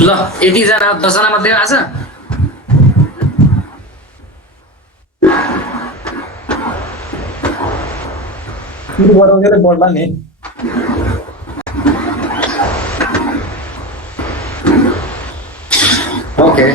ल यतिजना 10 जना मध्ये आज सुरु गराउँदै बढ्ला नि ओके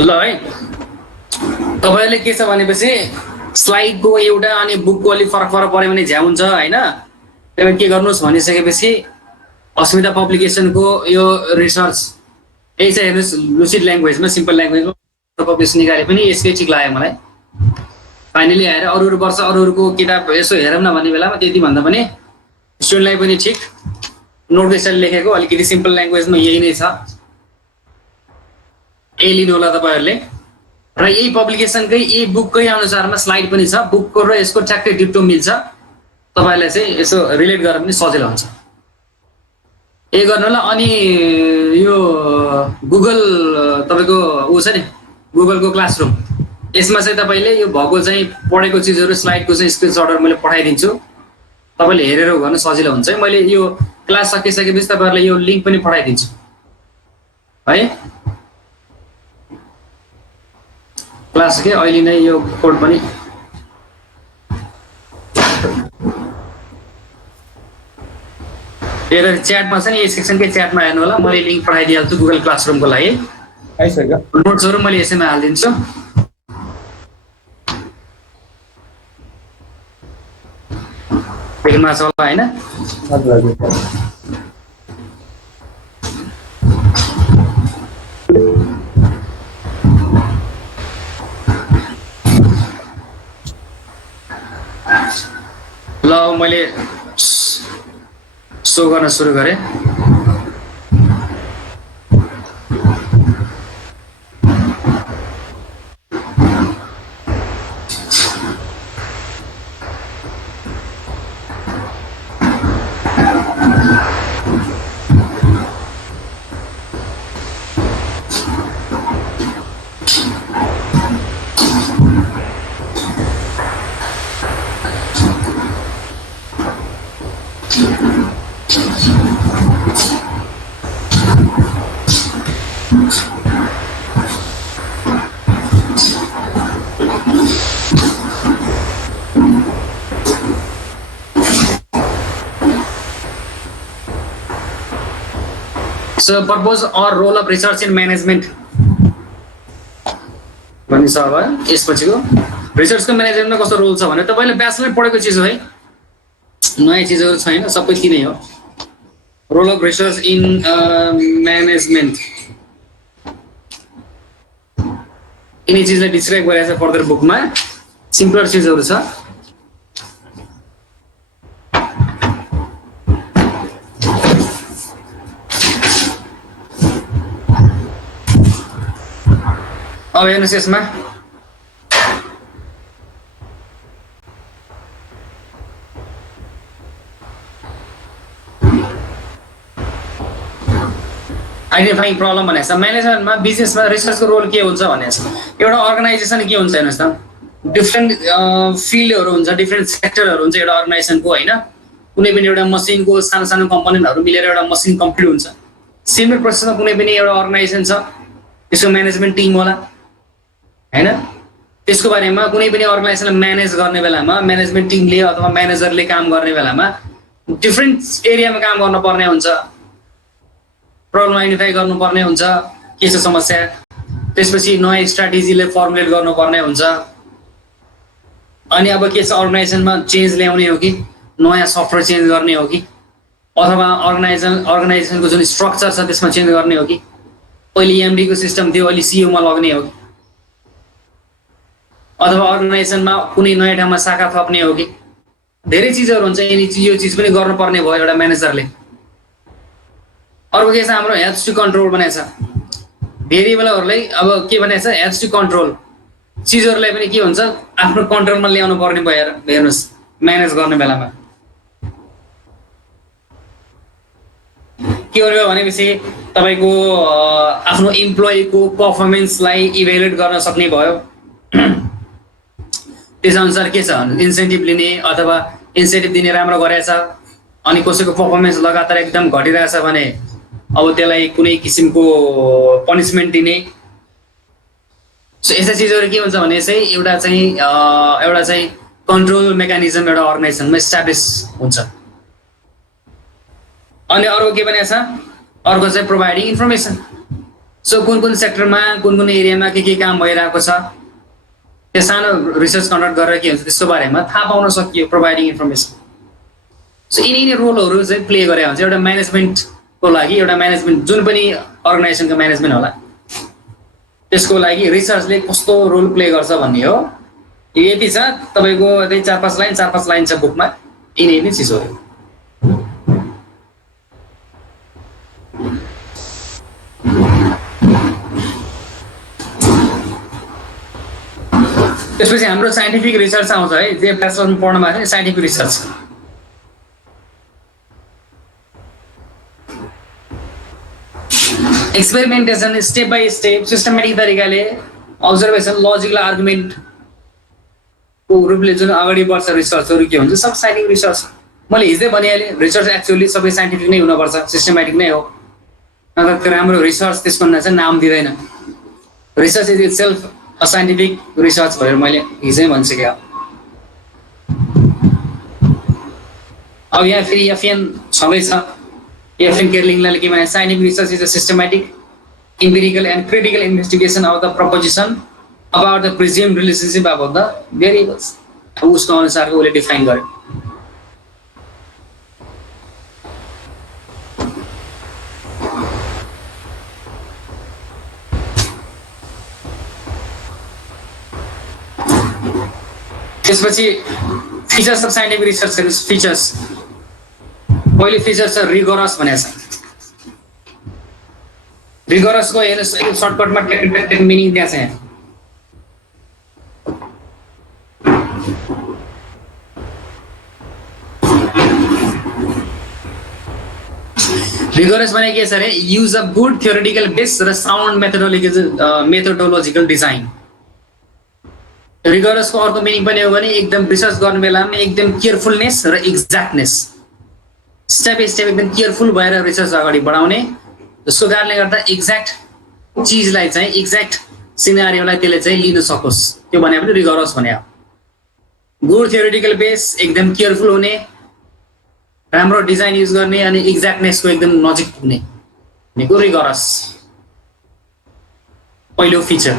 ल है तपाईहरुले के छ भनेपछि स्लाइडको एउटा अनि बुकको अलि फरक फरक पर्यो भने झ्याउ हुन्छ हैन त्यसले के गर्नुस् भनिसकेपछि अस्मिता पब्लिकेसनको यो रिसर्च यही चाहिँ हेर्नुस् लुसिड ल्याङ्ग्वेजमा सिम्पल ल्याङ्ग्वेजमा पब्लिकेसन निकाले पनि यसकै ठिक लाग्यो मलाई फाइनली आएर अरु वर्ष अरुको किताब यसो हेरौँ न भन्ने बेलामा त्यति भन्दा पनि स्टुडेन्टलाई पनि ठिक नोट स्टाइल लेखेको अलिकति सिम्पल ल्याङ्ग्वेजमा यही नै छ ए लिनु होला तपाईहरुले र यही पब्लिकेसनकै यही बुककै अनुसारमा स्लाइड पनि छ बुकको र यसको ठ्याक्कै डिप्टो मिल्छ तपाईहरुलाई चाहिँ यसो रिलेट गरेर पनि सजिलो हुन्छ ए गर्नुला अनि यो गुगल तपाईको उ छ नि गुगलको क्लासरुम यसमा चाहिँ तपाईले यो भएको चाहिँ पढेको चीजहरु स्लाइडको चाहिँ स्क्रिनशटहरु मैले पठाइदिन्छु तपाईले हेरेर गर्न सजिलो हुन्छ मैले यो क्लास सकिसकेपछि तपाईहरुलाई यो लिंक पनि पठाइदिन्छु है क्लास के अहिले नै यो कोड पनि हेरेर च्याटमा छ नि यो सेक्सनकै च्याटमा हेर्नु होला मैले लिंक पठाइदिहाल्छु गुगल क्लासरुमको लागि आइसक्यो नोट्सहरु मैले यसैमा हाल्दिन्छु देख्नमा छ होला हैन हजुर ल मैले सो गर्न सुरु गरे So purpose or role of research in management भन्ने छ अब यसपछिको रिसर्चको म्यानेजमेन्टमा कस्तो रोल छ भने तपाईले ब्याचलर पढेको चीज हो है नयाँ चीजहरु छैन सबै तिनै हो role of research in management यिनी चीजलाई डिस्क्राइब गरेको छ फर्दर बुकमा सिम्पलर चीजहरु छ अब हेर्नुस् यसमा आइडेन्टिफाइङ प्रब्लम भनेको छ म्यानेजमेन्टमा बिजनेसमा रिसर्चको रोल के हुन्छ भनेको छ एउटा अर्गनाइजेसन के हुन्छ हेर्नुस् त डिफ्रेन्ट फिल्डहरु हुन्छ डिफ्रेन्ट सेक्टरहरु हुन्छ एउटा अर्गनाइजेसनको हैन कुनै पनि एउटा मसिनको सानो सानो कम्पोनेन्टहरु मिलेर एउटा मसिन कम्प्लिट हुन्छ सिमिलर प्रोसेसमा कुनै पनि एउटा अर्गनाइजेसन छ त्यसको म्यानेजमेन्ट टिम होला हैन त्यसको बारेमा कुनै पनि अर्गनाइजेसनलाई म्यानेज गर्ने बेलामा म्यानेजमेन्ट टिमले अथवा म्यानेजरले काम गर्ने बेलामा डिफ्रेन्ट एरियामा काम गर्नुपर्ने हुन्छ, प्रब्लम आइडेन्टिफाई गर्नुपर्ने हुन्छ के छ समस्या, त्यसपछि नयाँ स्ट्राटेजीले फर्मुलेट गर्नुपर्ने हुन्छ। अनि अब के छ अर्गनाइजेसनमा चेन्ज ल्याउने हो कि नयाँ सफ्टवेयर चेन्ज गर्ने हो कि अथवा अर्गनाइजेसनको जुन स्ट्रक्चर छ त्यसमा चेन्ज गर्ने हो कि पहिले एमडी को सिस्टम थियो अहिले सीईओ मा लग्ने हो कि अथवा अर्गनाइजेसनमा कुनै नयाँ ठाउँमा शाखा थप्ने हो कि धेरै चीजहरु हुन्छ। यो चीज पनि गर्नुपर्ने भयो एउटा म्यानेजरले। अर्को के छ हाम्रो हेल्थ टु कन्ट्रोल भनेको छ, भेरिएबलहरुलाई अब के भनेको छ हेल्थ टु कन्ट्रोल, चीजहरुलाई पनि के हुन्छ आफ्नो कन्ट्रोलमा ल्याउनु पर्ने भयो। हेर्नुस् म्यानेज गर्ने बेलामा के गर्यो भनेपछि तपाईको आफ्नो इम्प्लोइको परफर्मेन्सलाई इभ्यालुएट गर्न सक्ने भयो। त्यसअनुसार के छ इन्सेन्टिभ लिने अथवा इन्सेन्टिभ दिने राम्रो गरेछ अनि कसैको परफर्मेन्स लगातार एकदम घटिरहेछ भने अब त्यसलाई कुनै किसिमको पनिशमेन्ट दिने। सो यस्ता चीजहरु के हुन्छ भने चाहिँ एउटा चाहिँ कन्ट्रोल मेकानिजम एउटा अर्गनाइजेसनमा एस्टाब्लिश हुन्छ। अनि अर्को के भनेको छ, अर्को चाहिँ प्रोभाइडिङ इन्फर्मेसन। सो कुन सेक्टरमा कुन एरियामा के काम भइरहेको छ त्यो सानो रिसर्च कन्डक्ट गरेर के हुन्छ त्यसको बारेमा थाहा पाउन सकियो, प्रोभाइडिङ इन्फर्मेसन। सो यिनी रोलहरु चाहिँ प्ले गरे हुन्छ एउटा म्यानेजमेन्टको लागि। एउटा म्यानेजमेन्ट जुन पनि अर्गनाइजेसनको म्यानेजमेन्ट होला त्यसको लागि रिसर्चले कस्तो रोल प्ले गर्छ भन्ने हो। यति छ तपाईको त्यही 4-5 लाइन छ बुकमा, यिनी चीजहरु। त्यसपछि हाम्रो साइन्टिफिक रिसर्च आउँछ है, जे ब्याचलरमा पढ्नु भएको छ scientific research. Experimentation step by step systematic तरिकाले अब्जर्भेसन लजिकल आर्गुमेन्ट को रूपले जुन अगाडि बढ्छ रिसर्चहरु के हुन्छ सब साइन्टिफिक रिसर्च। मैले हिजै भनिहालेँ रिसर्च एक्चुअली सबै साइन्टिफिक नै हुनुपर्छ, सिस्टमेटिक नै हो। नत्र त्यो राम्रो रिसर्च त्यसको चाहिँ नाम दिँदैन। Research is itself a scientific research भनेर मैले हिजै भनिसकेँ। अब यहाँ फेरि एफएन छँदैछ। एफएन केर्लिङले के भने scientific research is a systematic empirical and critical investigation of the proposition about the presumed relationship about the variables। उसको अनुसार उसले डिफाइन गर्यो। त्यसपछि features of scientific research features. पहिले फीचर्स रिगोरस भनेको छ। रिगोरस को हेर्नुस् सर्टकटमा टेक्निकल मिनिङ त्यहाँ छ। रिगोरस भने के छ अरे use a good theoretical base र साउन्ड मेथोडोलोजिकल डिजाइन। रिगोरस को अर्को मिनिङ पनि हो भने एकदम रिसर्च गर्ने बेलामा एकदम केयरफुलनेस र एक्ज्याक्टनेस, स्टेप बाइ स्टेप एकदम केयरफुल भएर रिसर्च अगाडि बढाउने। जसको कारणले गर्दा एक्ज्याक्ट चीजलाई चाहिँ एक्ज्याक्ट सिनारियोलाई त्यसले चाहिँ लिन सकोस्, त्यो भने पनि रिगोरस भने हो। गुड थ्योरेटिकल बेस एकदम केयरफुल हुने, राम्रो डिजाइन युज गर्ने अनि एक्ज्याक्टनेसको एकदम नजिक पुग्ने भनेको रिगोरस। पहिलो फिचर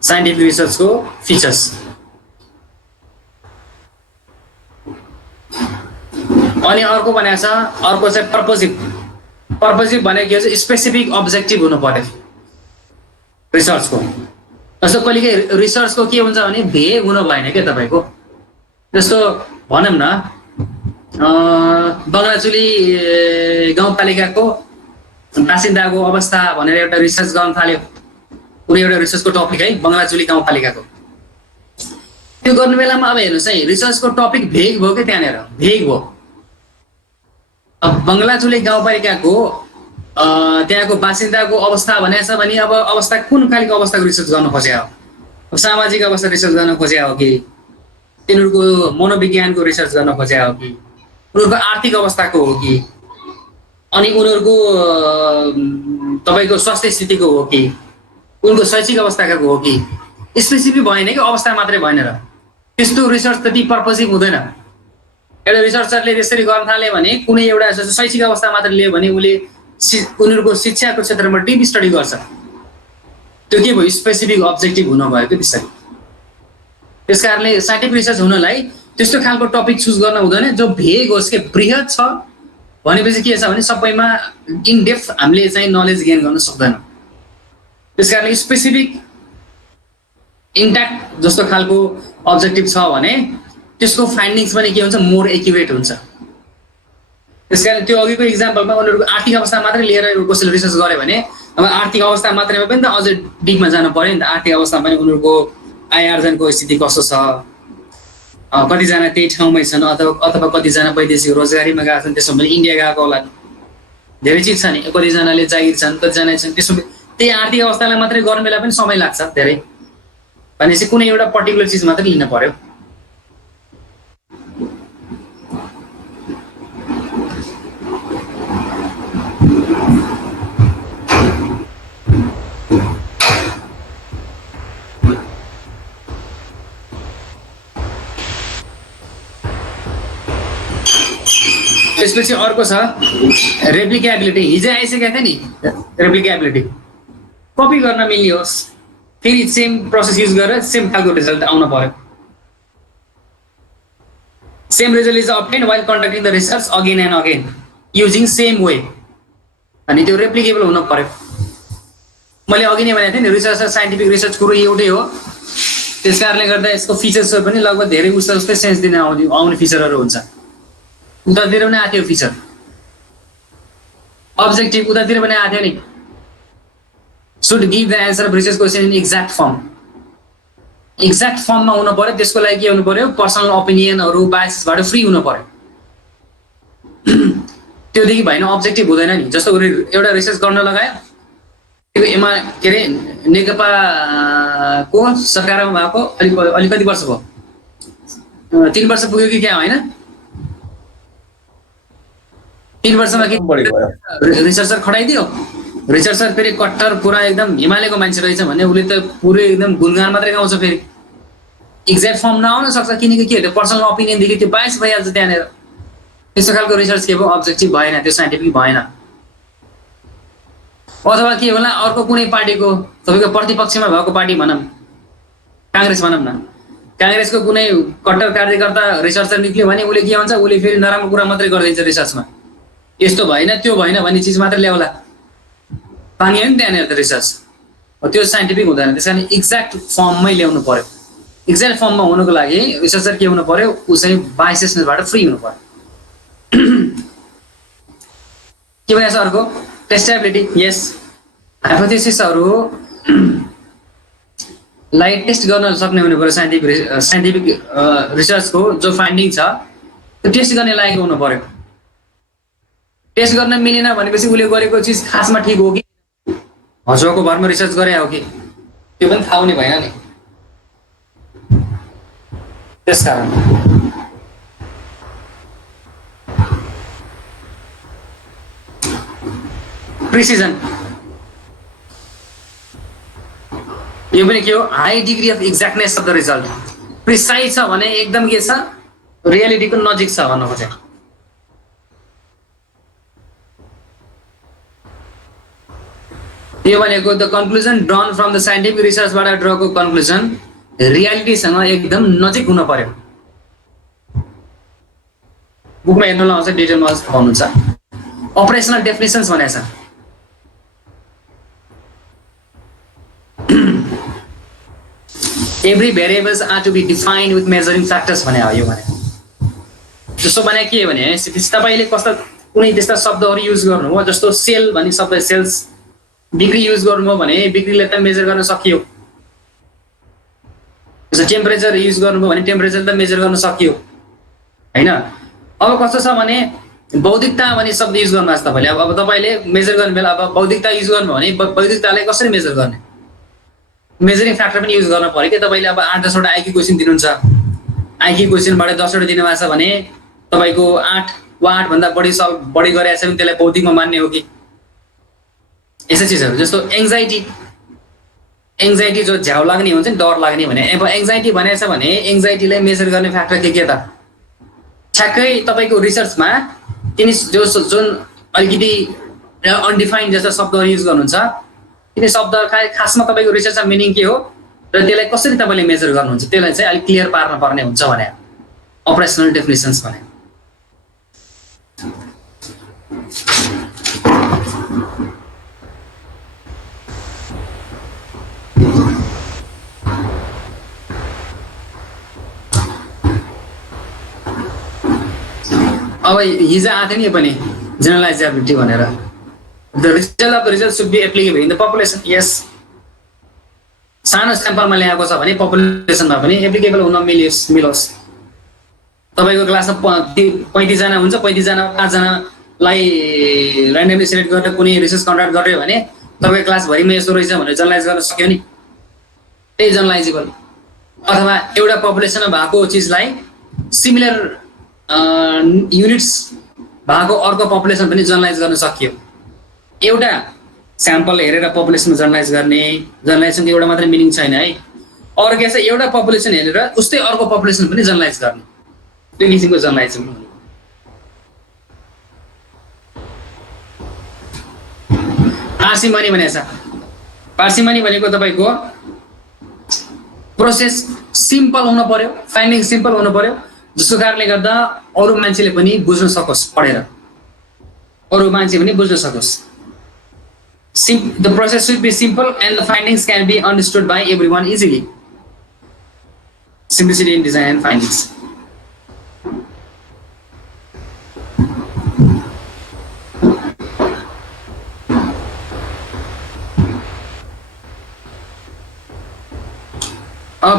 साइन्टिफिक रिसर्चको फिचर्स। अनि अर्को भनेको छ अर्को चाहिँ पर्पजिभ। पर्पजिभ भनेको के हो स्पेसिफिक अब्जेक्टिभ हुनु पर्यो रिसर्चको। जस्तो कहिलेकाहीँ रिसर्चको के हुन्छ भने भेग हुनु भएन क्या तपाईको। जस्तो भनौँ न बङ्गलाचुली गाउँपालिकाको बासिन्दाको अवस्था भनेर एउटा रिसर्च गर्न थाल्यो, कुनै एउटा रिसर्चको टपिक है बङ्गलाचुली गाउँपालिकाको। त्यो गर्ने बेलामा अब हेर्नुहोस् है रिसर्चको टपिक भेग भयो क्या, त्यहाँनिर भेग भयो। अब बङ्गलाचुली गाउँपालिकाको त्यहाँको बासिन्दाको अवस्था भनेको छ भने अब अवस्था कुन खालको अवस्थाको रिसर्च गर्न खोजेको हो? अब सामाजिक अवस्था रिसर्च गर्न खोजेको हो कि तिनीहरूको मनोविज्ञानको रिसर्च गर्न खोजेको हो कि उनीहरूको आर्थिक अवस्थाको हो कि अनि उनीहरूको तपाईको स्वास्थ्य स्थितिको हो कि उनको शैक्षिक अवस्थाको हो कि स्पेसिफिक भएन कि अवस्था मात्रै भएन र त्यस्तो रिसर्च त्यति पर्पसिभ हुँदैन एउटा रिसर्चरले त्यसरी गर्न थाल्यो भने कुनै एउटा शैक्षिक अवस्था मात्र लियो भने उसले उनीहरूको शिक्षाको क्षेत्रमा डिप स्टडी गर्छ त्यो के भयो स्पेसिफिक अब्जेक्टिभ हुन भयो कि त्यसरी त्यस कारणले साइन्टिफिक रिसर्च हुनलाई त्यस्तो खालको टपिक चुज गर्न हुँदैन जो भेग होस् कि बृहत छ भनेपछि के छ भने सबैमा इन डेप्थ हामीले चाहिँ नलेज गेन गर्न सक्दैनौँ त्यस कारणले स्पेसिफिक इन्ट्याक्ट जस्तो खालको अब्जेक्टिभ छ भने त्यसको फाइन्डिङ्स पनि के हुन्छ मोर एक्युरेट हुन्छ त्यसकारण त्यो अघिको इक्जाम्पलमा उनीहरूको आर्थिक अवस्था मात्रै लिएर कसैले रिसर्च गर्यो भने अब आर्थिक अवस्था मात्रैमा पनि त अझै डिपमा जानु पर्यो नि त आर्थिक अवस्था पनि उनीहरूको आय आर्जनको स्थिति कस्तो छ कतिजना त्यही ठाउँमै छन् अथवा कतिजना वैदेशिक रोजगारीमा गएका छन् त्यसो भने इन्डिया गएको होला धेरै चिज छ नि कतिजनाले जागिर छन् कतिजना छन् त्यसो त्यही आर्थिक अवस्थालाई मात्रै गर्न बेला पनि समय लाग्छ धेरै भनेपछि कुनै एउटा पर्टिकुलर चिज मात्रै लिन पर्यो त्यसपछि अर्को छ रेप्लिकेबिलिटी हिजो आइसकेको थियो नि रेप्लिकेबिलिटी कपी गर्न मिल्ने होस् फेरि सेम प्रोसेस युज गरेर सेम खालको रिजल्ट आउन पर्यो same result is obtained while conducting the research again and again using same way अनि त्यो रेप्लिकेबल हुन पर्यो मैले अघि नै भनेको थिएँ नि रिसर्च र साइन्टिफिक रिसर्च कुरो एउटै हो त्यस कारणले गर्दा यसको फिचर्सहरू पनि लगभग धेरै उस्तै सेन्स दिन आउने फिचरहरू हुन्छ उतातिर पनि आएको थियो फिचर अब्जेक्टिभ उतातिर पनि आएको थियो नि should give the answer of research question in exact फर्ममा हुनु पर्यो त्यसको लागि के हुनु पर्यो पर्सनल ओपिनियनहरू बायसबाट फ्री हुनु पर्यो त्योदेखि भएन अब्जेक्टिभ हुँदैन नि जस्तो एउटा रिसर्च गर्न लगायो त्यो के अरे नेकपाको सरकारमा भएको अलिकति वर्ष भयो 3 वर्ष पुग्यो कि क्या होइन 3 वर्षमा के रिसर्चर खटाइदियो रिसर्चर फेरि कट्टर पुरा एकदम हिमालयको मान्छे रहेछ भने उसले त पुरै एकदम गुणगान मात्रै गाउँछ फेरि एक्ज्याक्ट फर्म नआउन सक्छ किनकि के हो पर्सनल ओपिनियनदेखि त्यो बायस भइहाल्छ त्यहाँनिर त्यस्तो खालको रिसर्च के भयो अब्जेक्टिभ भएन त्यो साइन्टिफिक भएन अथवा के होला अर्को कुनै पार्टीको तपाईँको प्रतिपक्षमा भएको पार्टी भनौँ काङ्ग्रेस भनौँ न काङ्ग्रेसको कुनै कट्टर कार्यकर्ता रिसर्चर निक्ल्यो भने उसले के भन्छ उसले फेरि नराम्रो कुरा मात्रै गरिदिन्छ रिसर्चमा यस्तो भएन त्यो भएन भन्ने चिज मात्र ल्याउला पानी हो नि त्यहाँनिर त रिसर्च त्यो साइन्टिफिक हुँदैन त्यस कारण एक्ज्याक्ट फर्ममै ल्याउनु पर्यो एक्ज्याक्ट फर्ममा हुनुको लागि रिसर्चर के हुनु पर्यो ऊ चाहिँ बायसेसबाट फ्री हुनु पर्यो के भन्छ अर्को टेस्टेबिलिटी यस हाइपोथेसिसहरू लाई टेस्ट गर्न सक्ने हुनु पर्यो साइन्टिफिक रिसर्चको जो फाइन्डिङ छ त्यो टेस्ट गर्ने लायक हुनु पर्यो टेस्ट गर्न मिलेन भनेपछि उसले गरेको चिज खासमा ठिक हो कि हजुरको भरमा रिसर्च गरे हो कि त्यो पनि थाहा हुने भएन नि त्यसकारण प्रिसिजन यो पनि के हो high degree of exactness of the result precise छ भने एकदम के छ रियालिटीको नजिक छ भन्नु खोजेको यो भनेको the conclusion drawn from the scientific रिसर्चबाट ड्रको कन्क्लुजन रियालिटीसँग एकदम नजिक हुन पर्यो बुकमा हेर्नु लाउँछ डिटेलमा पाउनुहुन्छ अपरेसनल डेफिनेसन्स भनेको छ every variables are to be defined with measuring factors भने हो यो भने जस्तो भने के हो भने तपाईँले कस्ता कुनै त्यस्ता शब्दहरू युज गर्नुभयो जस्तो सेल भन्ने शब्द सेल्स बिक्री युज गर्नुभयो भने बिक्रीले त मेजर गर्न सकियो जस्तो टेम्परेचर युज गर्नुभयो भने टेम्परेचर त मेजर गर्न सकियो हैन अब कस्तो छ भने बौद्धिकता भन्ने शब्द युज गर्नुभएको छ तपाईँले अब तपाईँले मेजर गर्ने बेला अब बौद्धिकता युज गर्नुभयो भने बौद्धिकतालाई कसरी मेजर गर्ने मेजरिङ फ्याक्टर पनि युज गर्न पर्यो कि तपाईँले अब 8-10 वटा आइक्यू क्वेसन दिनुहुन्छ आइक्यू क्वेसनबाट 10 वटा दिनुभएको छ भने तपाईँको 8 वा 8 भन्दा बढी गरेछ भने त्यसलाई बौद्धिकमा मान्ने हो कि यस्तो चिजहरू जस्तो एङ्जाइटी एङ्जाइटी जो झ्याउ लाग्ने हुन्छ नि, डर लाग्ने भने, अब एङ्जाइटी भनेछ भने एङ्जाइटीलाई मेजर गर्ने फ्याक्टर के त ठ्याक्कै तपाईँको रिसर्चमा तिनी जुन अलिकति अनडिफाइन्ड जस्तो शब्दहरू युज गर्नुहुन्छ, तिनी शब्द खासमा तपाईँको रिसर्चमा मिनिङ के हो र त्यसलाई कसरी तपाईँले मेजर गर्नुहुन्छ त्यसलाई चाहिँ अलिक क्लियर पार्न पर्ने हुन्छ भने अपरेसनल डेफिनेसन्स भने। अब हिजो आएको थियो नि पनि जेनरलाइजेबिलिटी भनेर, the result of the result should be applicable in the population. यस, सानो स्याम्पलमा ल्याएको छ भने पपुलेसनमा पनि एप्लिकेबल हुन मिलोस्। तपाईँको क्लासमा 35 जना हुन्छ, 35 जना 5 जनालाई ऱ्यान्डमली सिलेक्ट गरेर कुनै रिसर्च कन्डक्ट गर्यो भने तपाईँको क्लासभरिमा यस्तो रहेछ भनेर जनरलाइज गर्न सक्यो नि, त्यही जनरलाइजेबल। अथवा एउटा पपुलेसनमा भएको चिजलाई सिमिलर युनिट्स भएको अर्को पपुलेसन पनि जनरलाइज गर्न सकियो। एउटा स्याम्पल हेरेर पपुलेसन जनरलाइज गर्ने, जनरलाइजेसनको एउटा मात्रै मिनिङ छैन है। अर्को के छ, एउटा पपुलेसन हेरेर उस्तै अर्को पपुलेसन पनि जनरलाइज गर्ने, त्यो किसिमको जनरलाइजेसन। पार्सिमनी भनेको छ, पार्सिमनी भनेको तपाईँको प्रोसेस सिम्पल हुनु पर्यो, फाइन्डिङ सिम्पल हुनु पर्यो, जसको कारणले गर्दा अरू मान्छेले पनि बुझ्न सकोस्, पढेर अरू मान्छे पनि बुझ्न सकोस्। The process should be simple and the findings can be understood by everyone easily. Simplicity in design and findings.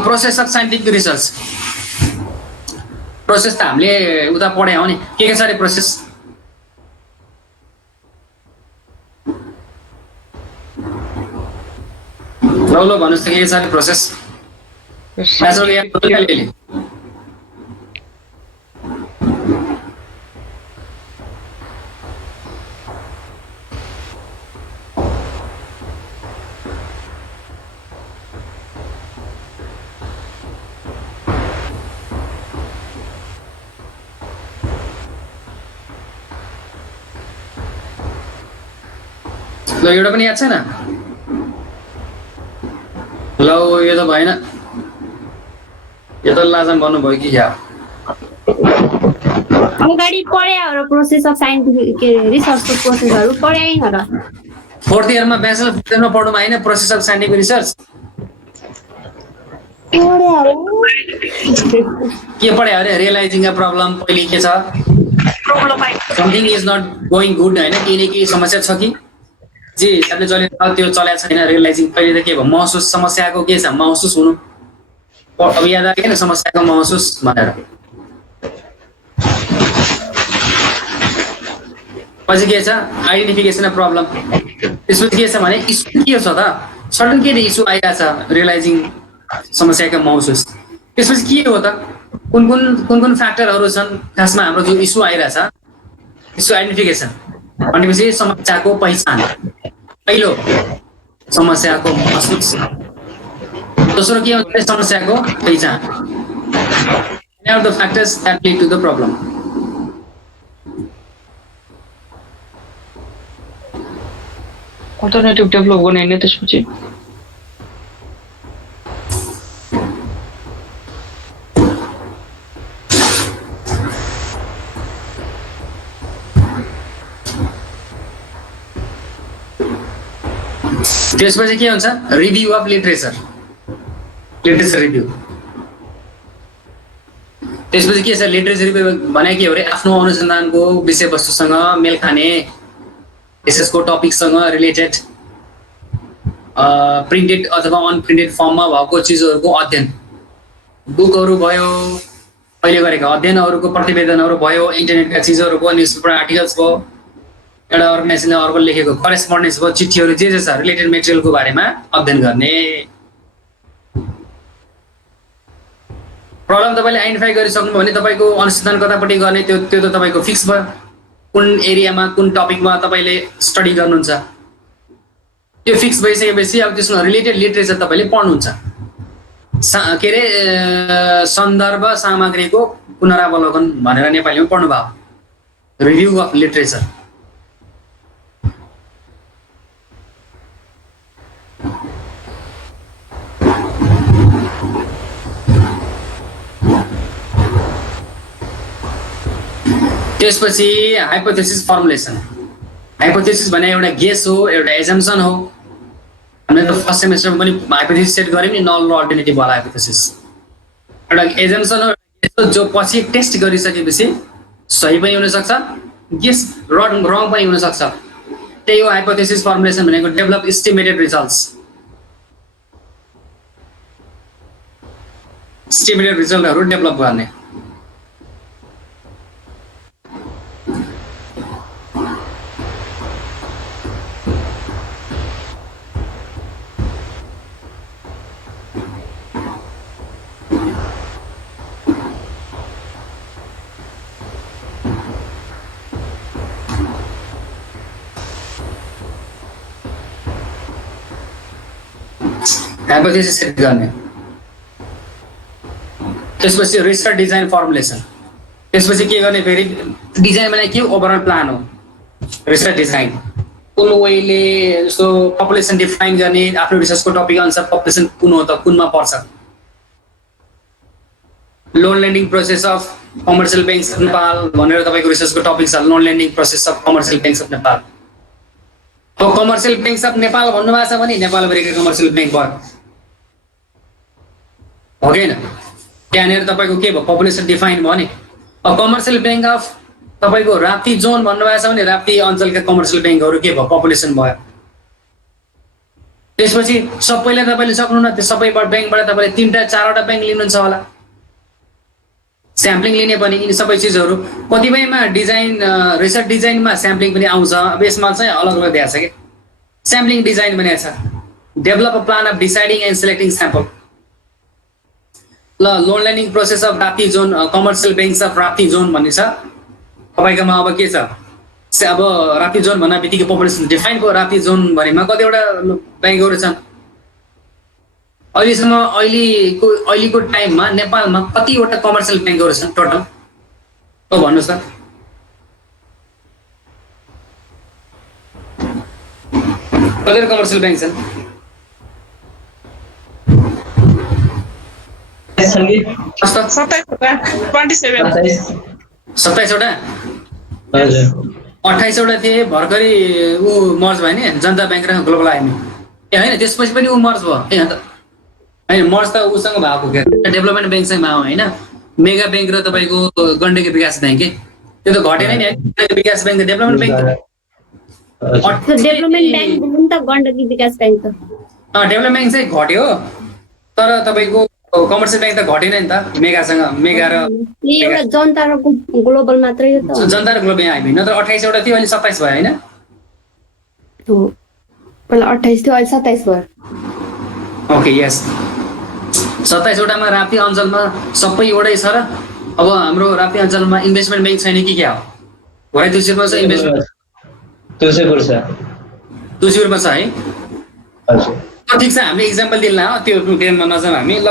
Process of scientific research. Process त हामीले उता पढायो नि, के छ अरे प्रोसेस? ल भन्नुहोस् त के छ अरे प्रोसेस? ल एउटा पनि याद छैन? ल यो त भएन, यो त लाजम भन्नुभयो कि क्या? अगाडि पढ्याहरु प्रोसेस अफ साइन्टिफिक रिसर्चको प्रोसेसहरु पढ्याइन र फोर्थ इयरमा ब्याचलर फोर्थ इयरमा पढ्नुमा हैन प्रोसेस अफ साइन्टिफिक रिसर्च के पढ्या अरे? रियलाइजिङ अ प्रब्लम पहिले के छ? Something is not going good हैन, केही न केही समस्या छ कि जे हामीले चलेको त्यो चलेको छैन। रियलाइजिङ पहिले त के भयो? महसुस, समस्याको के छ? महसुस हुनु। अब याद आयो किन समस्याको महसुस भनेर? पछि के छ? Identification of problem. त्यसपछि के छ भने इस्यु के छ त? सडन के इस्यु आइरहेछ? रियलाइजिङ समस्याको महसुस। त्यसपछि के हो त? कुन फ्याक्टरहरू छन् खासमा हाम्रो जो इस्यु आइरहेछ? इस्यु आइडेन्टिफिकेसन भनेपछि समस्याको पहिचान। पहिलो समस्याको महसुस, दोस्रो के हुन्छ? समस्याको पहिचान। What are the factors that lead to the problem? Alternative develop गर्ने हैन त्यसपछि त्यसपछि के हुन्छ? Review of literature, literature review. त्यसपछि के छ? लिटरेचर रिभ्यू भने के हो रे? आफ्नो अनुसन्धानको विषयवस्तुसँग मेल खाने, यसको टपिकसँग रिलेटेड प्रिन्टेड अथवा अनप्रिन्टेड फर्ममा भएको चिजहरूको अध्ययन। बुकहरू भयो, पहिले गरेका अध्ययनहरूको प्रतिवेदनहरू भयो, इन्टरनेटका चिजहरू भयो, न्युजपेपर आर्टिकल्स भयो, एउटा अर्गनाइजेसनले अर्को लेखेको करेस्पोन्डेन्स भयो, चिठीहरू जे जे छ रिलेटेड मेटेरियलको बारेमा अध्ययन गर्ने। प्रब्लम तपाईँले आइडेन्टिफाई गरिसक्नु भने तपाईँको अनुसन्धान कतापट्टि गर्ने त्यो त तपाईँको फिक्स भयो। कुन एरियामा कुन टपिकमा तपाईँले स्टडी गर्नुहुन्छ त्यो फिक्स भइसकेपछि अब त्यसमा रिलेटेड लिटरेचर तपाईँले पढ्नुहुन्छ। के अरे सन्दर्भ सामग्रीको पुनरावलोकन भनेर नेपालीमा पढ्नुभयो, रिभ्यू अफ लिटरेचर। त्यसपछि हाइपोथेसिस फर्मुलेसन। हाइपोथेसिस भने एउटा गेस हो, एउटा एजम्पसन हो। हामीले त फर्स्ट सेमेस्टरमा पनि हाइपोथेसिस सेट गऱ्यौँ नि, नल र अल्टरनेटिभ वाला हाइपोथेसिस। एउटा एजम्पसन हो जो पछि टेस्ट गरिसकेपछि सही पनि हुनसक्छ, गेस रङ पनि हुनसक्छ। त्यही हो हाइपोथेसिस फर्मुलेसन भनेको, डेभलप इस्टिमेटेड रिजल्ट्स। इस्टिमेटेड रिजल्टहरू डेभलप गर्ने। हाइपोथेसिस सेट गर्ने। त्यसपछि रिसर्च डिजाइन फर्मुलेसन। त्यसपछि के गर्ने फेरि, डिजाइन भने के ओभरअल प्लान हो। रिसर्च डिजाइन कुन वेले जस्तो पपुलेसन डिफाइन गर्ने, आफ्नो रिसर्चको टपिक अनुसार पपुलेसन कुन हो त, कुनमा पर्छ। Loan lending process of commercial banks of Nepal भनेर तपाईँको रिसर्चको टपिक छ, loan lending process of commercial banks of Nepal. अब कमर्सियल ब्याङ्क्स अफ नेपाल भन्नुभएको छ भने नेपालभरिका कमर्सियल ब्याङ्क भयो, हो कि होइन? त्यहाँनिर तपाईँको के भयो, पपुलेसन डिफाइन भयो नि। अब कमर्सियल ब्याङ्क अफ तपाईँको राप्ती जोन भन्नुभएको छ भने राप्ती अञ्चलका कमर्सियल ब्याङ्कहरू के भयो, पपुलेसन भयो। त्यसपछि सबैलाई तपाईँले सक्नुहुन्न, त्यो सबै ब्याङ्कबाट तपाईँले 3टा 4वटा ब्याङ्क लिनुहुन्छ होला, स्याम्पलिङ लिने पनि। यिनी सबै चिजहरू कतिपयमा डिजाइन रिसर्च डिजाइनमा स्याम्पलिङ पनि आउँछ। अब यसमा चाहिँ अलग अलग दिएको छ कि स्याम्पलिङ डिजाइन भनेको छ, develop a plan of deciding and selecting sample. ल loan lending process of Rapti zone, commercial banks of Rapti zone भन्ने छ तपाईँकोमा। अब के छ, अब राप्ती जोन भन्ने बित्तिकै पपुलेसन डिफाइन भयो। राप्ती जोनभरिमा कतिवटा ब्याङ्कहरू छन्? अहिलेसम्म अहिलेको टाइममा नेपालमा कतिवटा कमर्सियल ब्याङ्कहरू छन् टोटल, भन्नुहोस् त। कतिवटा कमर्सियल ब्याङ्क छन्? 27वटा। 28वटा थिए, भर्खरै ऊ मर्ज भयो नि, जनता ब्याङ्क र ग्लोबल आइएमए। ए होइन, त्यसपछि पनि ऊ मर्ज भयो ए अन्त, होइन मर्ज त उसँग भएको के डेभलपमेन्ट ब्याङ्कसँग भयो होइन। मेगा ब्याङ्क र तपाईँको गण्डकी विकास ब्याङ्क के त्यो त घटेन नि। विकास ब्याङ्क त डेभलपमेन्ट ब्याङ्क, डेभलपमेन्ट ब्याङ्क त गण्डकी विकास ब्याङ्क त डेभलपमेन्ट ब्याङ्क चाहिँ घट्यो, तर तपाईँको कमर्सियल ब्याङ्क त घटेन नि त। मेगासँग, मेगा र एउटा जनता र ग्लोबल मात्रै हो त, जनता र ग्लोबल आइएमए। नत्र 28वटा थियो, अहिले 27 भयो होइन। पहिला 28 थियो, अहिले 27 भयो। ओके यस, 27वटामा राप्ती अञ्चलमा सबै एउटै छ र अब हाम्रो राप्ती अञ्चलमा इन्भेस्टमेन्ट ब्याङ्क छैन कि क्या हो? भरे 200 रुपियाँ छ इन्भेस्टमेन्ट, 200 रुपियाँ छ है। ठिक छ, हामीले इक्जाम्पल दिला हो, त्यो टेनमा नजाउँ हामी। ल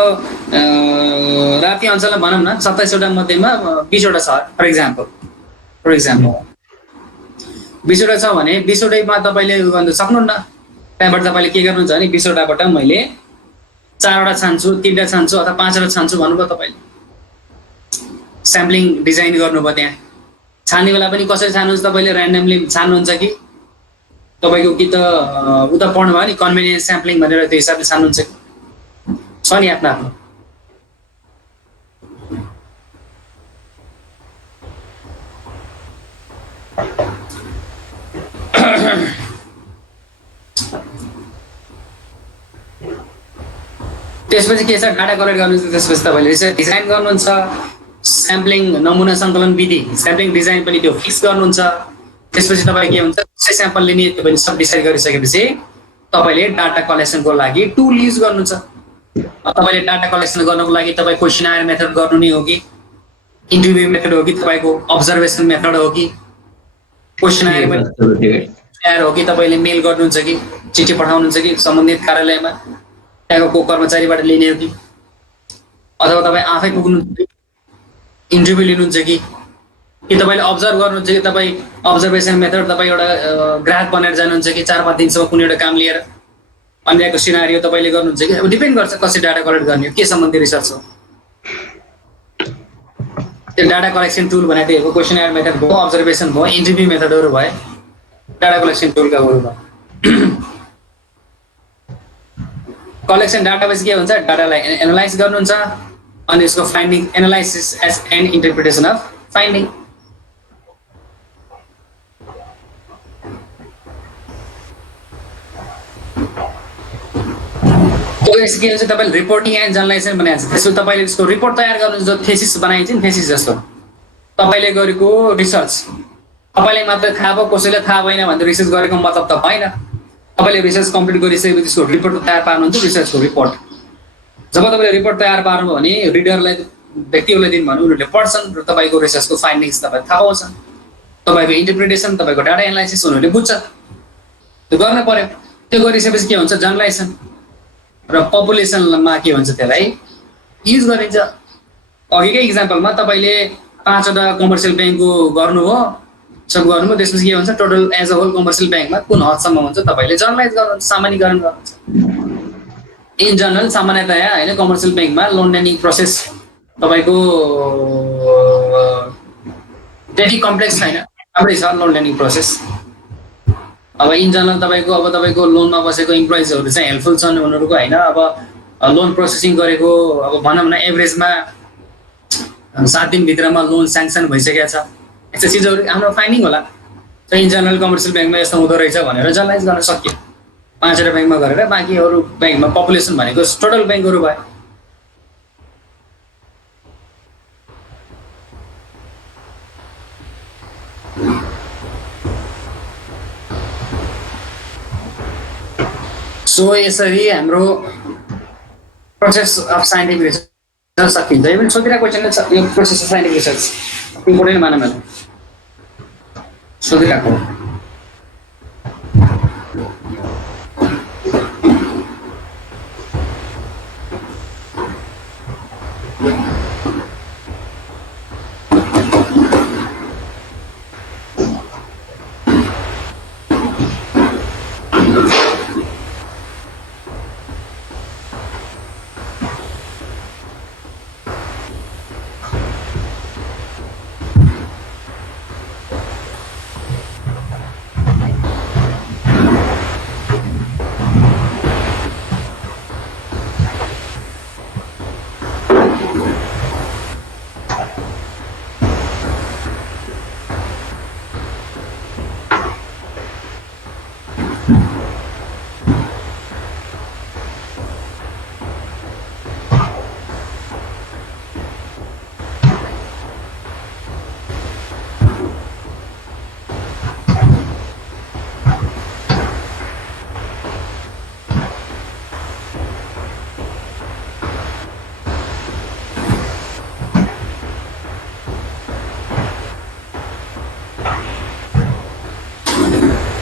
राप्ती अञ्चलमा भनौँ न 27वटा मध्येमा 20वटा छ फर इक्जाम्पल 20वटा छ भने 20वटैमा तपाईँले गर्नु सक्नुहुन्न। त्यहाँबाट तपाईँले के गर्नुहुन्छ भने 20वटाबाट मैले 4वटा छान्छु, 3टा छान्छु अथवा 5वटा छान्छु भन्नुभयो तपाईँले। स्याम्पलिङ डिजाइन गर्नुभयो। त्यहाँ छान्ने बेला पनि कसरी छान्नुहुन्छ तपाईँले, ऱ्यान्डमली छान्नुहुन्छ कि तपाईँको कि त उता पढ्नु भयो नि कन्भिनियन्स स्याम्पलिङ भनेर, त्यो हिसाबले छान्नुहुन्छ कि छ नि आफ्नो आफ्नो। त्यसपछि के छ, डाटा कलेक्ट गर्नुहुन्छ। त्यसपछि तपाईँले रिसर्च डिजाइन गर्नुहुन्छ, स्याम्पलिङ नमुना सङ्कलन विधि, स्याम्पलिङ डिजाइन पनि त्यो फिक्स गर्नुहुन्छ। त्यसपछि तपाईँ के हुन्छ, कसै स्याम्पल लिने त्यो पनि सब डिसाइड गरिसकेपछि तपाईँले डाटा कलेक्सनको लागि टुल युज गर्नुहुन्छ। तपाईँले डाटा कलेक्सन गर्नको लागि तपाईँ क्वेसनआयर मेथड गर्नु नै हो कि इन्टरभ्यू मेथड हो कि तपाईँको अब्जर्भेसन मेथड हो कि क्वेसनआयर पनि तयार हो कि तपाईँले मेल गर्नुहुन्छ कि चिठी पठाउनुहुन्छ कि सम्बन्धित कार्यालयमा त्यहाँको को कर्मचारीबाट लिने हो कि अथवा तपाईँ आफै पुग्नुहुन्छ कि इन्टरभ्यू लिनुहुन्छ कि तपाईँले अब्जर्भ गर्नुहुन्छ कि तपाईँ अब्जर्भेसन मेथड तपाईँ एउटा ग्राहक बनेर जानुहुन्छ कि 4-5 दिनसम्म कुनै एउटा काम लिएर अन्यको सिनारियो तपाईँले गर्नुहुन्छ कि अब डिपेन्ड गर्छ कसरी डाटा कलेक्ट गर्ने हो के सम्बन्धी रिसर्च हो त्यो डाटा कलेक्सन टुल भनेको क्वेसनर मेथड भयो अब्जर्भेसन भयो इन्टरभ्यू मेथडहरू भयो डाटा कलेक्सन टुलका कुरो भयो कलेक्सन डाटाबेस के हुन्छ डाटालाई एनालाइज गर्नुहुन्छ अनि यसको finding analysis and interpretation of finding के हुन्छ तपाईँले रिपोर्टिङ एन्ड जर्नलाइजेसन बनाएको छ त्यसको तपाईँले यसको रिपोर्ट तयार गर्नुहुन्छ जो थेसिस बनाइन्छ नि थेसिस जस्तो तपाईँले गरेको रिसर्च तपाईँलाई मात्र थाहा भयो कसैलाई थाहा भएन भने रिसर्च गरेको मतलब त भएन तपाईँले रिसर्च कम्प्लिट गरिसकेपछि त्यसको रिपोर्ट तयार पार्नुहुन्छ रिसर्चको रिपोर्ट जब तपाईँले रिपोर्ट तयार पार्नु भने रिडरलाई व्यक्तिहरूलाई दिनु भने उनीहरूले पढ्छन् र तपाईँको रिसर्चको फाइन्डिङ्स तपाईँले थाहा पाउँछ तपाईँको इन्टरप्रिटेसन तपाईँको डाटा एनालाइसिस उनीहरूले बुझ्छ त्यो गर्न पर्यो त्यो गरिसकेपछि के हुन्छ जर्नलाइजेसन र पपुलेसनमा के भन्छ त्यसलाई युज गरिन्छ अघिकै इक्जाम्पलमा तपाईँले 5वटा कमर्सियल ब्याङ्कको गर्नुभयो सब गर्नुभयो त्यसपछि के भन्छ total as a whole commercial ब्याङ्कमा कुन हदसम्म हुन्छ तपाईँले जर्नलाइज गर्नुहुन्छ सामान्यकरण गर्नुहुन्छ इन जनरल सामान्यतया होइन कमर्सियल ब्याङ्कमा लोन लेन्डिङ प्रोसेस तपाईँको त्यति कम्प्लेक्स छैन राम्रै छ लोन लेन्डिङ प्रोसेस अब इन जनरल तपाईँको लोनमा बसेको इम्प्लोइजहरू चाहिँ हेल्पफुल छन् उनीहरूको होइन अब लोन प्रोसेसिङ गरेको अब भनौँ न एभरेजमा 7 दिनभित्रमा लोन स्याङ्सन भइसकेको छ यस्तो चिजहरू हाम्रो फाइन्डिङ होला इन जनरल कमर्सियल ब्याङ्कमा यस्तो हुँदो रहेछ भनेर जर्नलाइज गर्न सकियो 5वटा ब्याङ्कमा गरेर बाँकी अरू ब्याङ्कमा पपुलेसन भनेको टोटल ब्याङ्कहरू भयो सो यसरी हाम्रो प्रोसेस अफ साइन्टिफिक रिसर्च सकिन्छ इभन सोधिरहेको क्वेसन छ यो process of scientific research important मानौँ मैले सोधिरहेको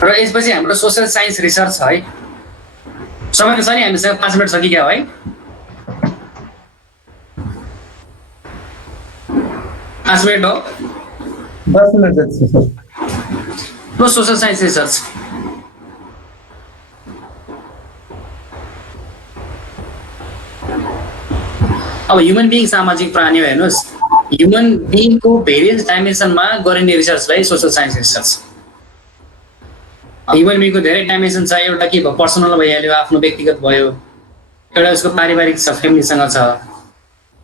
र यसपछि हाम्रो सोशल साइन्स रिसर्च है समय छ नि हामीसँग 5 मिनट सकियो है 5 मिनट हो 10 मिनट जति छ नो सोशल साइन्स रिसर्च अब ह्युमन बिइङ सामाजिक प्राणी हो हेर्नुहोस् ह्युमन बिइङको भेरियस डाइमेन्सनमा गरिने रिसर्चलाई सोशल साइन्स रिसर्च ह्युमन बिइङको धेरै डाइमेन्सन छ एउटा के भयो पर्सनल भइहाल्यो आफ्नो व्यक्तिगत भयो एउटा उसको पारिवारिक छ फ्यामिलीसँग छ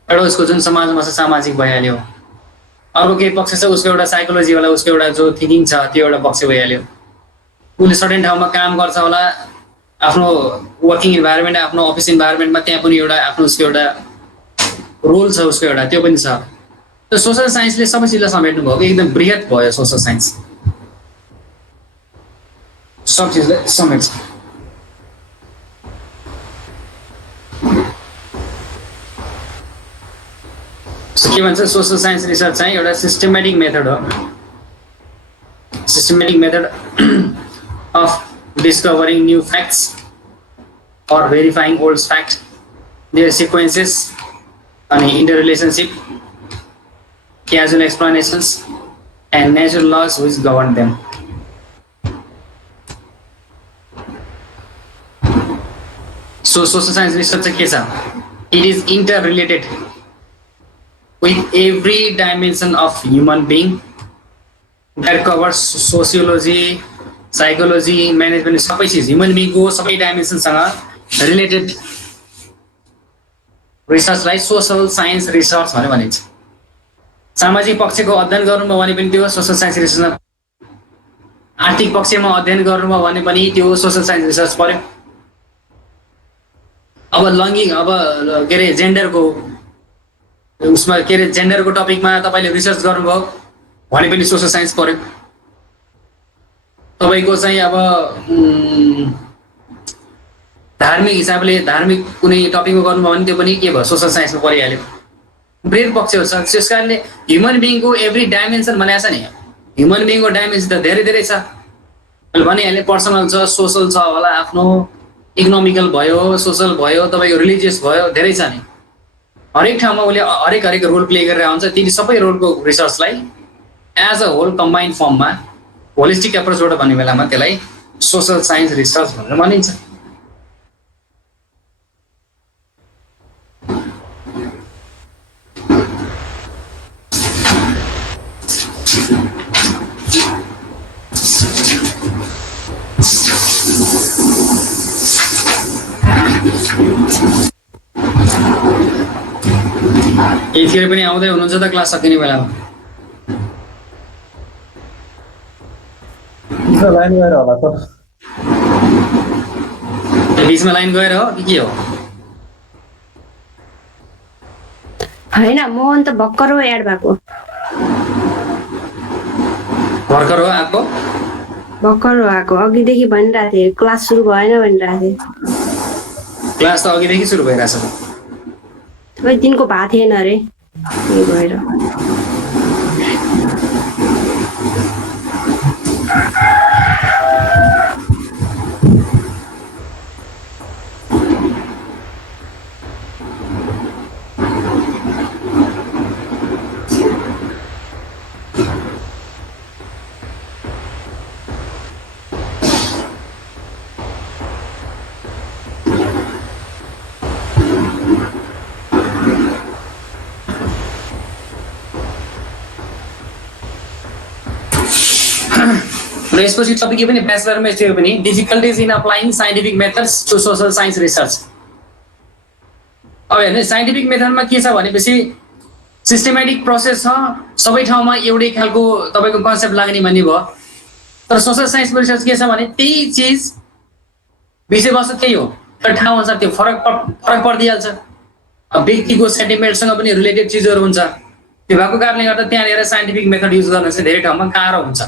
एउटा उसको जुन समाजमा छ सामाजिक भइहाल्यो अर्को केही पक्ष छ उसको एउटा साइकोलोजी वाला उसको एउटा जो थिङ्किङ छ त्यो एउटा पक्ष भइहाल्यो उसले सर्टेन ठाउँमा काम गर्छ होला आफ्नो वर्किङ इन्भाइरोमेन्ट आफ्नो अफिस इन्भाइरोमेन्टमा त्यहाँ पनि एउटा आफ्नो उसको एउटा रोल छ उसको एउटा त्यो पनि छ त्यो सोशल साइन्सले सबै चिजलाई समेट्नु भयो एकदम बृहत भयो सोशल साइन्स सब चिजलाई समेट्छ के भन्छ सोशल साइन्स रिसर्च चाहिँ एउटा सिस्टमेटिक मेथड हो systematic method of discovering new facts or verifying old facts, their sequences and interrelationship, causal explanations, and natural laws which govern them. So social science research के छ? It is interrelated with every dimension of human being that covers sociology, psychology, management, सबै चिज human बिङको सबै डाइमेन्सनसँग related रिसर्चलाई social science research भनेर भनिन्छ। सामाजिक पक्षको अध्ययन गर्नुमा भने पनि त्यो सोशल साइन्स रिसर्च, आर्थिक पक्षमा अध्ययन गर्नुमा भने पनि त्यो सोशल साइन्स रिसर्च पर्यो। अब लैङ्गिक अब के अरे जेन्डरको उसमा के अरे जेन्डरको टपिकमा तपाईँले रिसर्च गर्नुभयो भने पनि सोशल साइन्स पर्यो। तपाईँको चाहिँ अब धार्मिक हिसाबले धार्मिक कुनै टपिकमा गर्नुभयो भने त्यो पनि के भयो सोशल साइन्समा परिहाल्यो। वृहत पक्ष हो छ। त्यस कारणले ह्युमन बिङको एभ्री डाइमेन्सन भनेको छ नि, ह्युमन बिङको डाइमेन्सन त धेरै धेरै छ। मैले भनिहालेँ पर्सनल छ, सोसल छ होला, आफ्नो इकोनोमिकल भयो, सोसल भयो, तपाईँको रिलिजियस भयो, धेरै छ नि। हरेक ठाउँमा उसले हरेक रोल प्ले गरेर हुन्छ। ती सबै रोलको रिसर्चलाई एज अ होल कम्बाइन्ड फर्ममा होलिस्टिक एप्रोचबाट भन्ने बेलामा त्यसलाई सोसल साइन्स रिसर्च भनेर भनिन्छ। यतिखेर पनि आउँदै हुनुहुन्छ त क्लास सकिने बेलामा? लाइन गएर होला त। बिचमा लाइन गएर हो कि के हो? होइन, मोहन त भर्खर हो एड भएको। भर्खर हो आएको? भर्खर हो आएको, अघिदेखि भनिरहेको थिएँ क्लास सुरु भएन भनिरहेको थिएँ। क्लास त अघिदेखि सुरु भइरहेछ। खै दिनको भएको थिएन अरे, त्यही भएर। यसपछि टपिक के पनि ब्याचलरमा थियो पनि difficulties in applying scientific methods to social science research. अब हेर्नु साइन्टिफिक मेथडमा के छ भनेपछि सिस्टमेटिक प्रोसेस छ, सबै ठाउँमा एउटै खालको तपाईँको कन्सेप्ट लाग्ने भन्ने भयो। तर सोशल साइन्सको रिसर्च के छ भने त्यही चिज विषयवस्तु त्यही हो तर ठाउँ अनुसार त्यो फरक परिदिइहाल्छ। व्यक्तिको सेन्टिमेन्टसँग पनि रिलेटेड चिजहरू हुन्छ। त्यो भएको कारणले गर्दा त्यहाँनिर साइन्टिफिक मेथड युज गर्न चाहिँ धेरै ठाउँमा गाह्रो हुन्छ।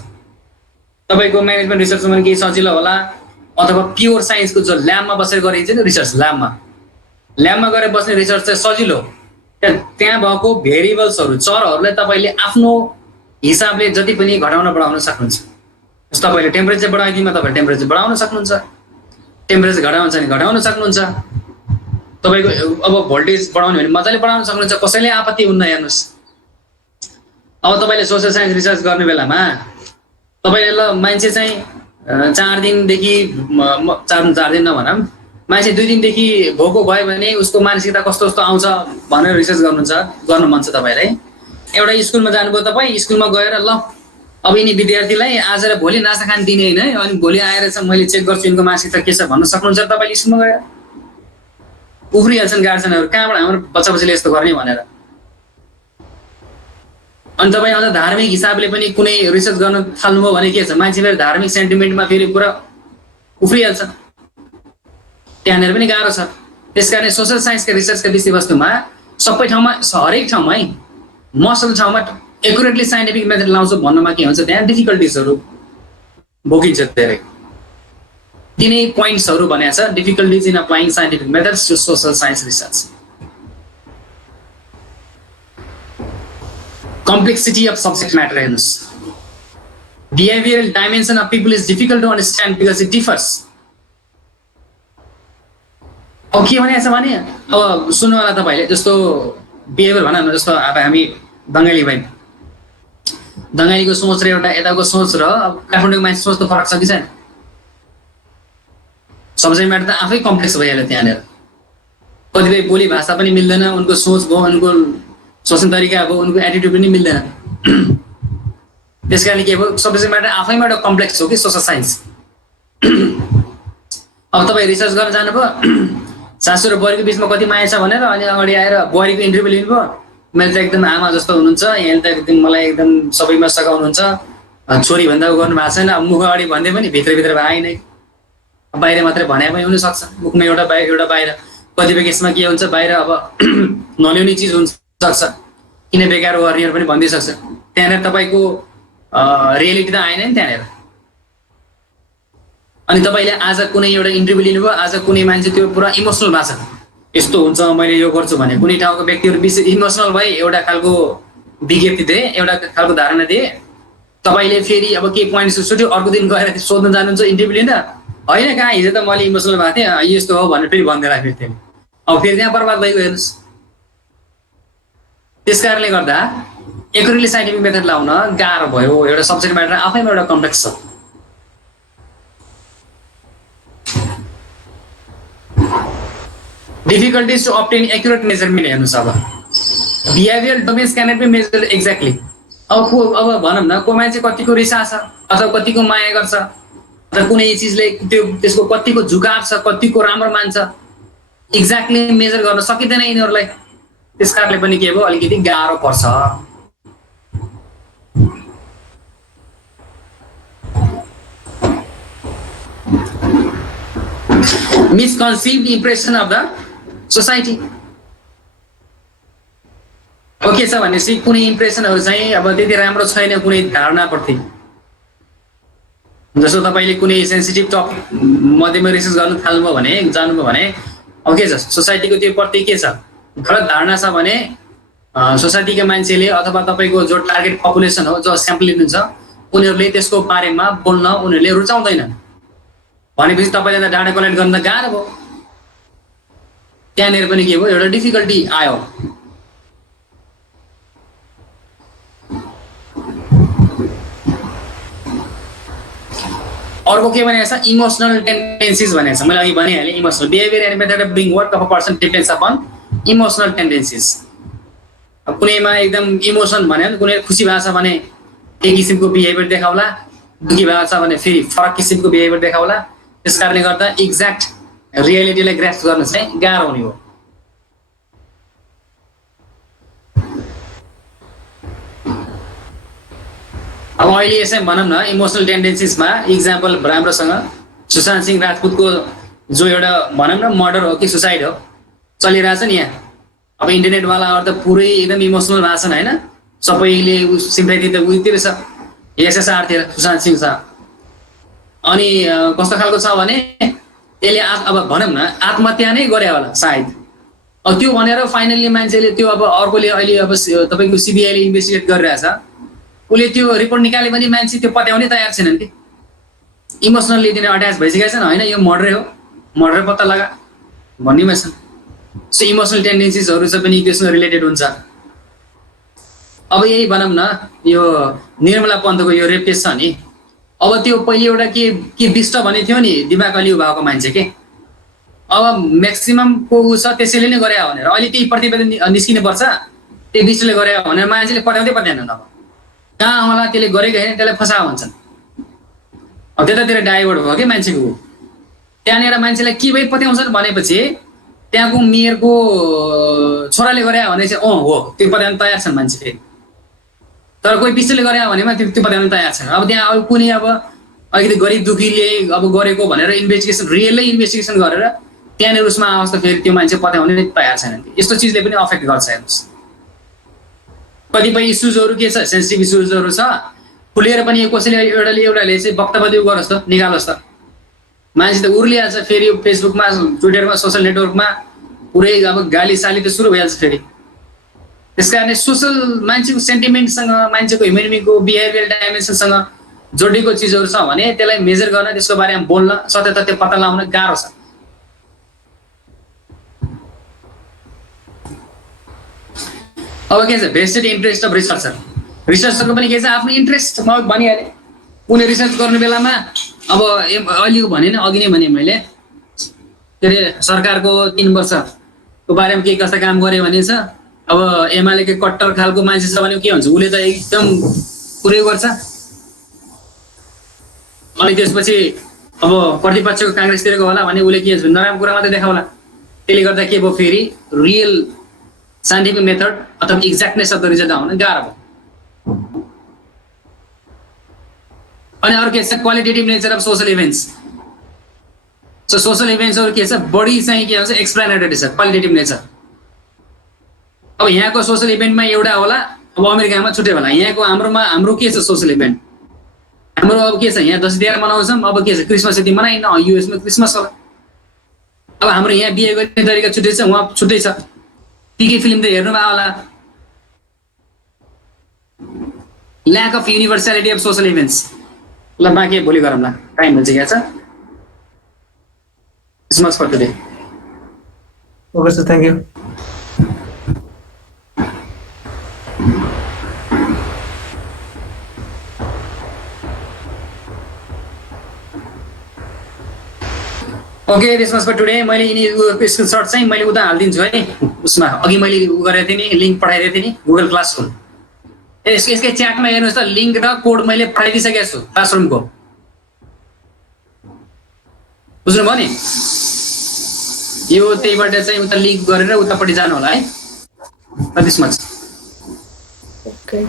तपाईँको म्यानेजमेन्ट रिसर्चमा पनि केही सजिलो होला, अथवा प्योर साइन्सको जो ल्याबमा बसेर गरिन्छ नि रिसर्च, ल्याबमा गएर बस्ने रिसर्च चाहिँ सजिलो। त्यहाँ भएको भेरिएबल्सहरू चरहरूलाई तपाईँले आफ्नो हिसाबले जति पनि घटाउन बढाउन सक्नुहुन्छ। जस्तो तपाईँले टेम्परेचर बढाइदिमा तपाईँले टेम्परेचर बढाउन सक्नुहुन्छ, टेम्परेचर घटाउनु छ भने घटाउन सक्नुहुन्छ। तपाईँको अब भोल्टेज बढाउनु भने मजाले बढाउन सक्नुहुन्छ, कसैले आपत्ति हुन्न। हेर्नुहोस् अब तपाईँले सोसल साइन्स रिसर्च गर्ने बेलामा तपाईँले ल मान्छे चाहिँ 4 दिनदेखि 4 दिन नभनौँ, मान्छे 2 दिनदेखि भोको भयो भने उसको मानसिकता कस्तो कस्तो आउँछ भनेर रिसर्च गर्नु मन छ तपाईँलाई। एउटा स्कुलमा जानुभयो, तपाईँ स्कुलमा गएर ल अब यिनी विद्यार्थीलाई आज र भोलि नास्ता खान दिने होइन, अनि भोलि आएर चाहिँ मैले चेक गर्छु यिनको मानसिकता के छ भन्न सक्नुहुन्छ तपाईँले स्कुलमा गएर? उफ्रिहाल्छन् गार्जेनहरू, कहाँबाट हाम्रो बच्चाले यस्तो गर्ने भनेर। अनि तपाईँ अझ धार्मिक हिसाबले पनि कुनै रिसर्च गर्न थाल्नुभयो भने के छ, मान्छे फेरि धार्मिक सेन्टिमेन्टमा फेरि पुरा उफ्रिहाल्छ। त्यहाँनिर पनि गाह्रो छ। त्यस कारण सोसल साइन्सका रिसर्चका विषयवस्तुमा सबै ठाउँमा हरेक ठाउँमा है मसल ठाउँमा एकुरेटली साइन्टिफिक मेथड लाउँछु भन्नमा के हुन्छ, त्यहाँ डिफिकल्टिजहरू भोगिन्छ धेरै। तिनै पोइन्ट्सहरू भनेको छ, difficulties in applying scientific methods to social science research, complexity of subject matter. हेर्नुहोस् behavioral dimension of people is difficult to understand because it differs. अब के भनेको छ भने अब सुन्नु होला तपाईले जस्तो बिहेभियर भन न जस्तो अब हामी बङ्गाली भाइ बङ्गालीको सोच र एउटा यताको सोच र अब काठमाडौँको मान्छे सोच त फरक छ कि छैन सबैजना म्याटर त आफै कम्प्लेक्स भइहाल्यो त्यहाँनिर कतिपय बोली भाषा पनि मिल्दैन उनको सोच भयो उनको सोच्ने तरिका भयो उनको एटिट्युड पनि मिल्दैन त्यसकारणले के भयो सबैजना म्याटर आफैमा एउटा कम्प्लेक्स हो कि सोसल साइन्स अब तपाईँ रिसर्च गर्न जानुभयो सासू र बुहारीको बिचमा कति माया छ भनेर अनि अगाडि आएर बुहारीको इन्टरभ्यू लिनुभयो मैले त एकदम आमा जस्तो हुनुहुन्छ यहाँले त एकदम मलाई एकदम सबैमा सघाउनुहुन्छ छोरी भन्दा गर्नु भएको छैन अब मुख अगाडि भन्दै पनि भित्रभित्र भए नै बाहिर मात्रै भने पनि हुनसक्छ मुखमा एउटा बाहिर कतिपय केसमा के हुन्छ बाहिर अब नल्याउने चिज हुन सक्छ किन बेकार गर्नेहरू पनि भन्दै सक्छ त्यहाँनिर तपाईँको रियालिटी त आएन नि त्यहाँनिर अनि तपाईँले आज कुनै एउटा इन्टरभ्यू लिनुभयो आज कुनै मान्छे त्यो पुरा इमोसनल भएको छ यस्तो हुन्छ मैले यो गर्छु भने कुनै ठाउँको व्यक्तिहरू विशेष इमोसनल भए एउटा खालको विज्ञप्ति दिए एउटा खालको धारणा दिए तपाईँले फेरि अब के पोइन्ट सुट्यो अर्को दिन गएर सोध्न जानुहुन्छ इन्टरभ्यू लिन होइन कहाँ हिजो त मैले इमोसनल भएको थिएँ यस्तो हो भनेर फेरि भन्दै राखेको फेरि अब फेरि त्यहाँ बर्बाद भइगयो हेर्नुहोस् त्यस कारणले गर्दा एक्युरेटली साइन्टिफिक मेथड लाउन गाह्रो भयो एउटा सब्जेक्ट म्याटर आफैमा एउटा कम्प्लेक्स छ difficulties to obtain accurate measurement हेर्नुस् अब behavioral domains cannot be measured exactly अब भनौँ न को मान्छे कतिको रिसा छ अथवा कतिको माया गर्छ अथवा कुनै चिजले त्यसको कतिको झुकाव छ कतिको राम्रो मान्छ एक्ज्याक्टली मेजर गर्न सकिँदैन यिनीहरूलाई त्यस कारणले पनि के भयो अलिकति गाह्रो पर्छ misconceived impression of the society okay छ भनेपछि कुनै इम्प्रेसनहरू चाहिँ अब त्यति राम्रो छैन कुनै धारणाप्रति जस्तो तपाईँले कुनै सेन्सिटिभ टपिक मध्येमा रिसर्च गर्नु थाल्नुभयो भने जानुभयो भने अब के छ सोसाइटीको त्यो प्रति के छ गलत धारणा छ भने सोसाइटीका मान्छेले अथवा तपाईँको जो टार्गेट पपुलेसन हो जो स्याम्पल लिनुहुन्छ उनीहरूले त्यसको बारेमा बोल्न उनीहरूले रुचाउँदैनन् भनेपछि तपाईँले त डाटा कलेक्ट गर्न त गाह्रो भयो त्यहाँनिर पनि के भयो एउटा डिफिकल्टी आयो अर्को के भनेको छ इमोसनल टेन्डेन्सिज भनेको छ मैले अघि भनिहालेँ emotional behaviour and method of doing work of a person depends upon emotional tendencies अब कुनैमा एकदम इमोसन भन्यो भने कुनै खुसी भएको छ भने एक किसिमको बिहेभियर देखाउला दुखी भएको छ भने फेरि फरक किसिमको बिहेभियर देखाउला त्यस कारणले गर्दा एक्ज्याक्ट रियालिटीलाई ग्रास्प गर्न चाहिँ गाह्रो हुने हो अब अहिले यसै भनौँ न इमोसनल टेन्डेन्सिजमा इक्जाम्पल राम्रोसँग सुशान्त सिंह राजपुतको जो एउटा भनौँ न मर्डर हो कि सुसाइड हो चलिरहेछ नि यहाँ अब इन्टरनेटवालाहरू त पुरै एकदम इमोसनल भएको छन् होइन सबैले सिम्पैथी त उयोतिर छ एसएसआरतिर सुशान्त सिंह छ अनि कस्तो खालको छ भने यसले अब भनौँ न आत्महत्या नै गरे होला सायद अब त्यो भनेर फाइनल्ली मान्छेले त्यो अब अर्कोले अहिले अब तपाईँको सिबिआईले इन्भेस्टिगेट गरिरहेछ उसले त्यो रिपोर्ट निकाले पनि मान्छे त्यो पत्याउने तयार छैनन् कि इमोसनल्ली दिने अट्याच भइसकेका छन् होइन यो मर्डरै हो मर्डर पत्ता लगा भन्नेमा छन् सो इमोसनल टेन्डेन्सिजहरू चाहिँ पनि त्यसमा रिलेटेड हुन्छ अब यही भनौँ न यो निर्मला पन्तको यो रेप केस छ नि अब त्यो पहिले एउटा के विष्ट भने थियो नि दिमाग अलिउ भएको मान्छे के अब म्याक्सिमम को उ छ त्यसैले नै गरे भनेर अहिले त्यही प्रतिवेदन निस्किनुपर्छ त्यो विष्टले गरे भनेर मान्छेले पत्याउँदै पत्याएनन् अब कहाँ होला त्यसले गरेको होइन त्यसलाई फसा भन्छन् अब त्यतातिर डाइभर्ट भयो कि मान्छेको त्यहाँनिर मान्छेलाई के भई पत्याउँछन् भनेपछि त्यहाँको मेयरको छोराले गरे भने चाहिँ हो त्यो पत्याउन तयार छन् मान्छे फेरि तर कोही विष्टले गरे भनेमा त्यो पत्याउन तयार छैन अब त्यहाँ अब कुनै अब अलिकति गरिब दुखीले अब गरेको भनेर इन्भेस्टिगेसन रियलै इन्भेस्टिगेसन गरेर त्यहाँनिर उसमा आवाज त फेरि त्यो मान्छे पत्याउने तयार छैन यस्तो चिजले पनि अफेक्ट गर्छ हेर्नुहोस् कतिपय इस्युजहरू के छ सेन्सिटिभ इस्युजहरू छ खुलेर पनि कसैले एउटाले चाहिँ वक्तव्य दिउ गरोस् त निकालोस् त मान्छे त उर्लिहाल्छ फेरि फेसबुकमा ट्विटरमा सोसल नेटवर्कमा पुरै अब गाली साली त सुरु भइहाल्छ फेरि त्यस कारणले सोसल मान्छेको सेन्टिमेन्टसँग मान्छेको ह्युमेनिटीको बिहेभियर डाइमेन्सनसँग जोडिएको चिजहरू छ भने त्यसलाई मेजर गर्न, त्यसको बारेमा बोल्न, सत्य तथ्य पत्ता लगाउन गाह्रो छ। अब के छ भेस्टेड इन्ट्रेस्ट अफ रिसर्चर। रिसर्चरको पनि के छ आफ्नो इन्ट्रेस्ट। म भनिहालेँ उनी रिसर्च गर्ने बेलामा अब अहिलेको भने नि अघि नै भने मैले के अरे सरकारको 3 वर्षको बारेमा के कस्ता काम गरे भने छ। अब एमाले के कट्टर खालको मान्छे छ भने के हुन्छ, उसले त एकदम पुरै गर्छ। अनि त्यसपछि अब प्रतिपक्षको काङ्ग्रेसतिरको होला भने उसले के नराम्रो कुरा मात्रै देखाउला। त्यसले गर्दा के भयो फेरि रियल साइन्टिफिक मेथड अथवा एक्ज्याक्टनेस अफ द रिजल्ट आउन गाह्रो भयो। अनि अरू के छ qualitative nature of social events. So social इभेन्ट्सहरू के छ बढी चाहिँ के भन्छ एक्सप्लेनेटरी छ, क्वालिटेटिभ नेचर। अब यहाँको सोशल इभेन्टमा एउटा होला, अब अमेरिकामा छुट्टै होला। यहाँको हाम्रो के छ सोशल इभेन्ट हाम्रो अब के छ यहाँ 10 तिहार मनाउँछौँ। अब के छ क्रिसमस यति मनाइन, युएसमा क्रिसमस होला। अब हाम्रो यहाँ बिहे गर्ने तरिका छुट्टै छ, उहाँ छुट्टै छ। पिके फिल्म त हेर्नुभयो होला। Lack of universality of social events. ल बाँकी भोलि गरौँला, टाइम भइसकेको छ। Christmas for today. Okay, sir. Thank you. Okay, this was for today. मैले यिनी स्क्रिनशट चाहिँ मैले उता हालिदिन्छु है। उसमा अघि मैले गरेको थिएँ नि, लिङ्क पठाइदिएको थिएँ नि गुगल क्लासरुम। यसकै च्याटमा हेर्नुहोस् त, लिङ्क र कोड मैले पठाइदिइसकेको छु क्लासरुमको। बुझ्नुभयो नि? यो त्यहीबाट चाहिँ उता लिङ्क गरेर उतापट्टि जानु होला है। This much. Okay.